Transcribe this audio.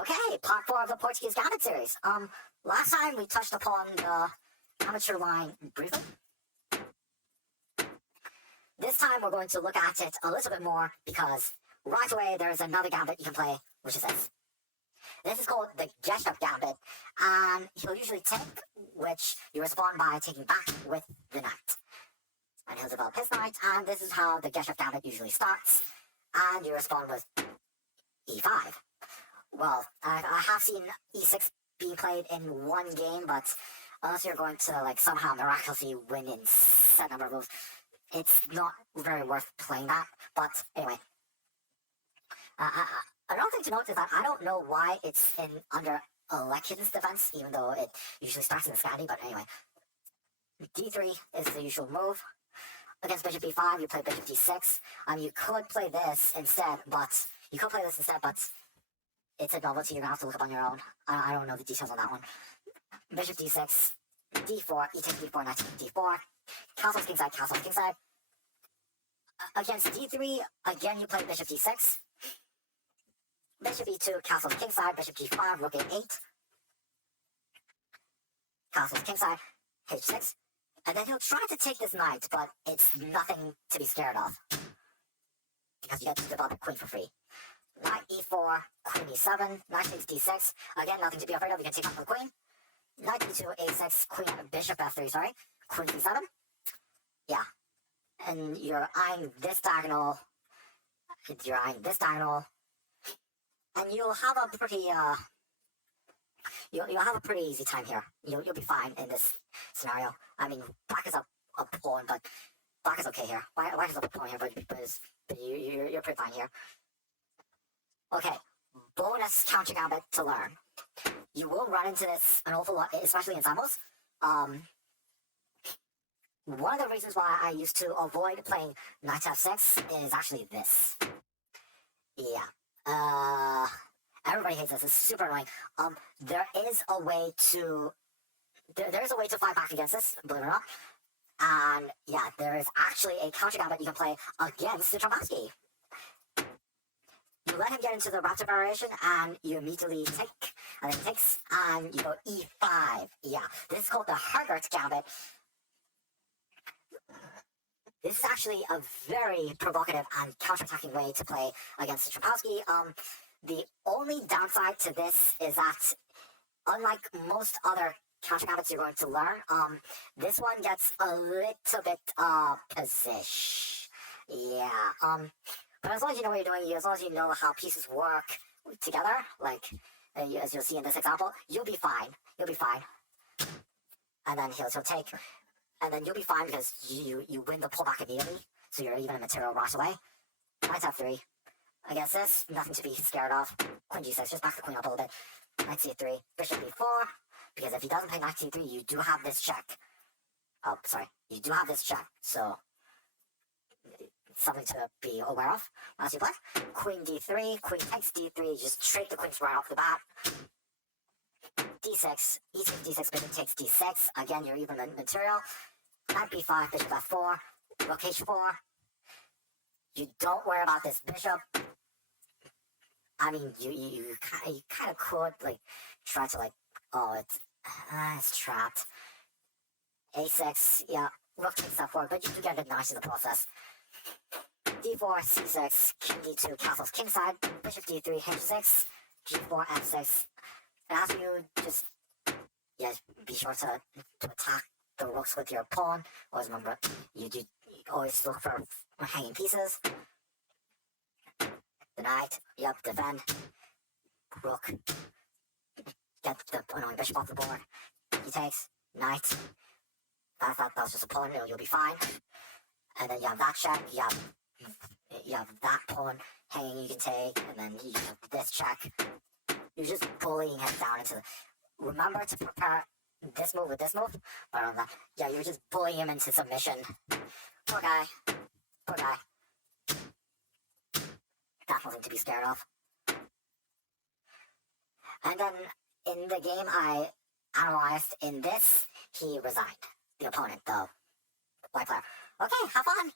Okay, part 4 of the Portuguese Gambit series. Last time we touched upon the amateur line briefly. This time we're going to look at it a little bit more because right away there's another gambit you can play, which is this. This is called the GESCHEV Gambit, and he'll usually take, which you respond by taking back with the knight. And he'll develop his knight, and this is how the GESCHEV Gambit usually starts, and you respond with e5. Well, I have seen e6 being played in one game, but unless you're going to somehow miraculously win in set number of moves, it's not very worth playing that. But anyway, another thing to note is that I don't know why it's in under Election's defense, even though it usually starts in the Scandi. But anyway, d3 is the usual move. Against bishop b5, you play bishop d6. You could play this instead, but it's a novelty you're going to have to look up on your own. I don't know the details on that one. Bishop d6, d4, e takes d4, knight takes d4. Castle's kingside, castle's kingside. Against d3, again you play bishop d6. Bishop e2, castle's kingside, bishop g5, rook a8. Castle's kingside, h6. And then he'll try to take this knight, but it's nothing to be scared of, because you get to develop a queen for free. Knight e4, queen e7, knight takes d6. Again, nothing to be afraid of, you can take off the queen. Knight e2, a6, queen, bishop f3, sorry. Queen c7. Yeah. And you're eyeing this diagonal. And you'll have a pretty, you'll have a pretty easy time here. You'll be fine in this scenario. I mean, black is a pawn, but black is okay here. White is a pawn here, but you're pretty fine here. Okay, bonus counter gambit to learn. You will run into this an awful lot, especially in Samos. One of the reasons why I used to avoid playing knight f6 is actually this. Yeah. Everybody hates this. It's super annoying. There is a way to fight back against this, believe it or not. And yeah, there is actually a counter gambit you can play against the Trombowski. You let him get into the raptor variation, and you immediately take, and then he takes, and you go e5. Yeah, this is called the Hergert Gambit. This is actually a very provocative and counter-attacking way to play against the Trombowski. The only downside to this is that, unlike most other counter gambits you're going to learn, this one gets a little bit posish. Yeah. But as long as you know what you're doing, as long as you know how pieces work together, as you'll see in this example, you'll be fine. And then he'll take, and then you'll be fine because you win the pullback immediately, so you're even a material right away. Knight f3. Against this, nothing to be scared of. Queen g6, just back the queen up a little bit. Knight c3, bishop b4, because if he doesn't play knight c3, you do have this check. Oh, sorry, you do have this check, so something to be aware of as you play. Queen d3, queen takes d3, just trade the queens right off the bat. d6, e takes d6, bishop takes d6, again you're even material. Knight b5, bishop f4, rook h4. You don't worry about this bishop. I mean, you kind of could, try to, it's trapped. a6, yeah, rook takes f4, but you do get a bit nice in the process. d4, c6, king d2, castle's kingside, bishop d3, h6, g4, f6. And after you just, be sure to attack the rooks with your pawn. Always remember, you always look for hanging pieces. The knight, defend. Rook. Get the annoying bishop off the board. He takes. Knight. That was just a pawn, you'll be fine. And then you have that check, you have that pawn hanging you can take, and then you have this check. You're just bullying him down into the... Remember to prepare this move with this move, but you're just bullying him into submission. Poor guy. That's nothing to be scared of. And then in the game I analyzed, in this, he resigned. The opponent, the white player. Okay, have fun!